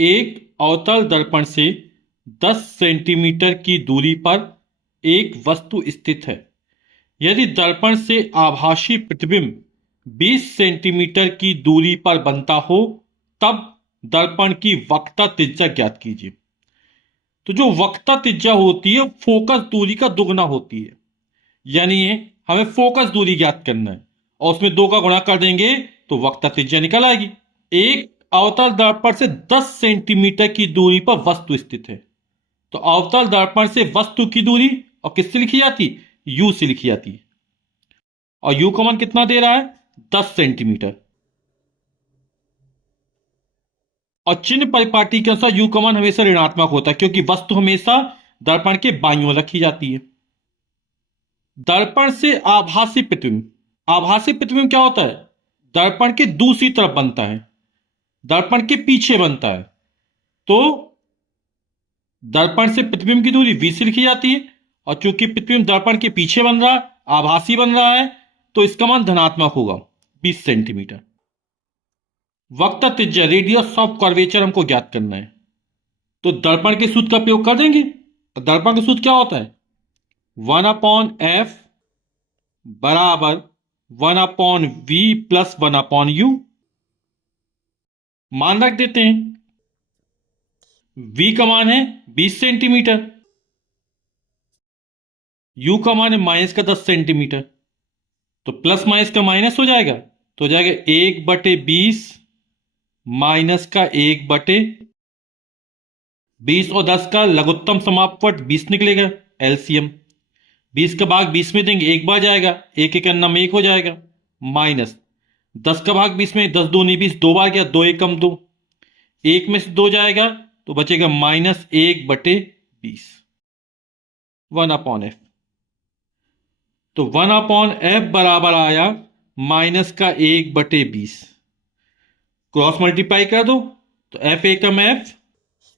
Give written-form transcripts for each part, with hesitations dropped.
एक अवतल दर्पण से 10 सेंटीमीटर की दूरी पर एक वस्तु स्थित है। यदि दर्पण से आभासी प्रतिबिंब 20 सेंटीमीटर की दूरी पर बनता हो तब दर्पण की वक्रता त्रिज्या ज्ञात कीजिए। तो जो वक्रता त्रिज्या होती है फोकस दूरी का दुगना होती है, यानी हमें फोकस दूरी ज्ञात करना है और उसमें 2 का गुणा कर देंगे तो वक्रता त्रिज्या निकल आएगी। एक अवतल दर्पण से 10 सेंटीमीटर की दूरी पर वस्तु स्थित है, तो अवतल दर्पण से वस्तु की दूरी और किससे लिखी जाती है? यू से लिखी जाती है। और यू का मान कितना दे रहा है? 10 सेंटीमीटर। और चिन्ह परिपाटी के अनुसार यू का मान हमेशा ऋणात्मक होता है, क्योंकि वस्तु हमेशा दर्पण के बाईं ओर रखी जाती है। दर्पण से आभासी प्रतिबिंब, आभासी प्रतिबिंब क्या होता है? दर्पण के दूसरी तरफ बनता है, दर्पण के पीछे बनता है। तो दर्पण से प्रतिबिंब की दूरी v से लिखी जाती है, और चूंकि प्रतिबिंब दर्पण के पीछे बन रहा है, आभासी बन रहा है, तो इसका मान धनात्मक होगा 20 सेंटीमीटर। वक्रता त्रिज्या, रेडियस ऑफ कर्वेचर हमको ज्ञात करना है, तो दर्पण के सूत्र का प्रयोग कर देंगे। दर्पण का सूत्र क्या होता है? 1/f बराबर 1/v प्लस 1/u। मान रख देते हैं। v का मान है 20 सेंटीमीटर, u का मान है माइनस का 10 सेंटीमीटर, तो प्लस माइनस का माइनस हो जाएगा, तो हो जाएगा 1/20 माइनस का 1/20 और 10 का लघुत्तम समापवट 20 निकलेगा एलसीएम। 20 का भाग 20 में देंगे, एक बार जाएगा, एक एक अन्ना में 1 हो जाएगा, माइनस 10 का भाग 20 में, 10 दूनी 20, 2 बार गया, 2 एकम 2, 1 में से 2 जाएगा तो बचेगा -1/20 1/f। तो 1/f बराबर आया माइनस का 1/20। क्रॉस मल्टीप्लाई कर दो तो f एकम f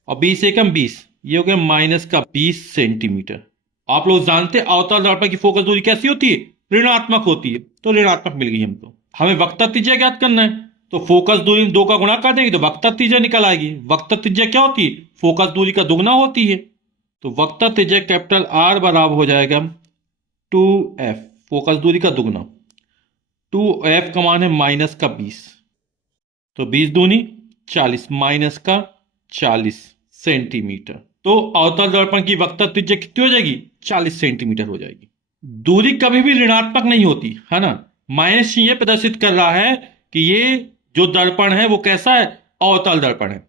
और 20 एकम 20, ये हो गया माइनस का 20 सेंटीमीटर। आप लोग जानते हैं अवतल दर्पण की फोकस दूरी कैसी होती है? ऋणात्मक होती है, तो ऋणात्मक मिल गई हमको। हमें वक्रता त्रिज्या ज्ञात करना है, तो फोकस दूरी में 2 का गुणा कर देंगे तो वक्रता त्रिज्या निकल आएगी। वक्रता त्रिज्या क्या होती है? फोकस दूरी का दुगना होती है। तो वक्रता त्रिज्या कैपिटल R बराबर हो जाएगा 2f, फोकस दूरी का दुगना। 2f का मान है माइनस का 20, तो 20 दूनी 40, माइनस का 40 सेंटीमीटर। तो अवतल दर्पण की वक्रता त्रिज्या कितनी हो जाएगी? 40 सेंटीमीटर हो जाएगी। दूरी कभी भी ऋणात्मक नहीं होती है ना। माइनस ये प्रदर्शित कर रहा है कि ये जो दर्पण है वो कैसा है? अवतल दर्पण है।